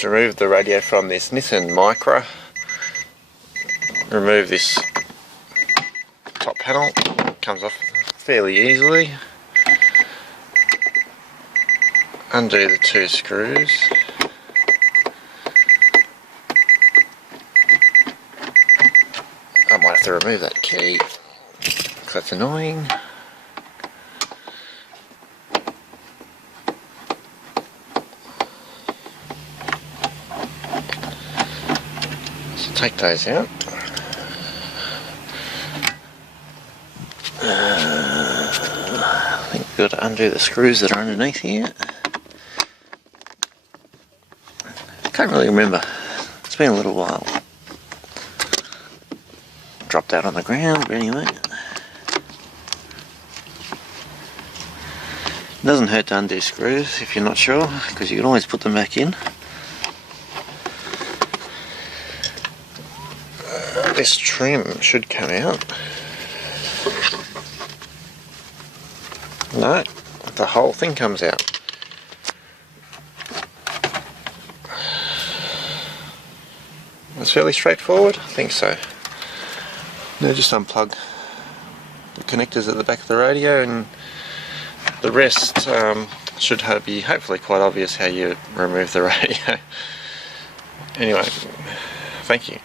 to remove the radio from this Nissan Micra. Remove this top panel, comes off fairly easily. Undo the 2 screws. I might have to remove that key because that's annoying. So take those out. I think we've got to undo the screws that are underneath here. Can't really remember. It's been a little while. Dropped that on the ground, but anyway. It doesn't hurt to undo screws if you're not sure, because you can always put them back in. This trim should come out. No, the whole thing comes out. It's fairly straightforward, I think so. Now just unplug the connectors at the back of the radio, and the rest should be hopefully quite obvious how you remove the radio. Anyway, thank you.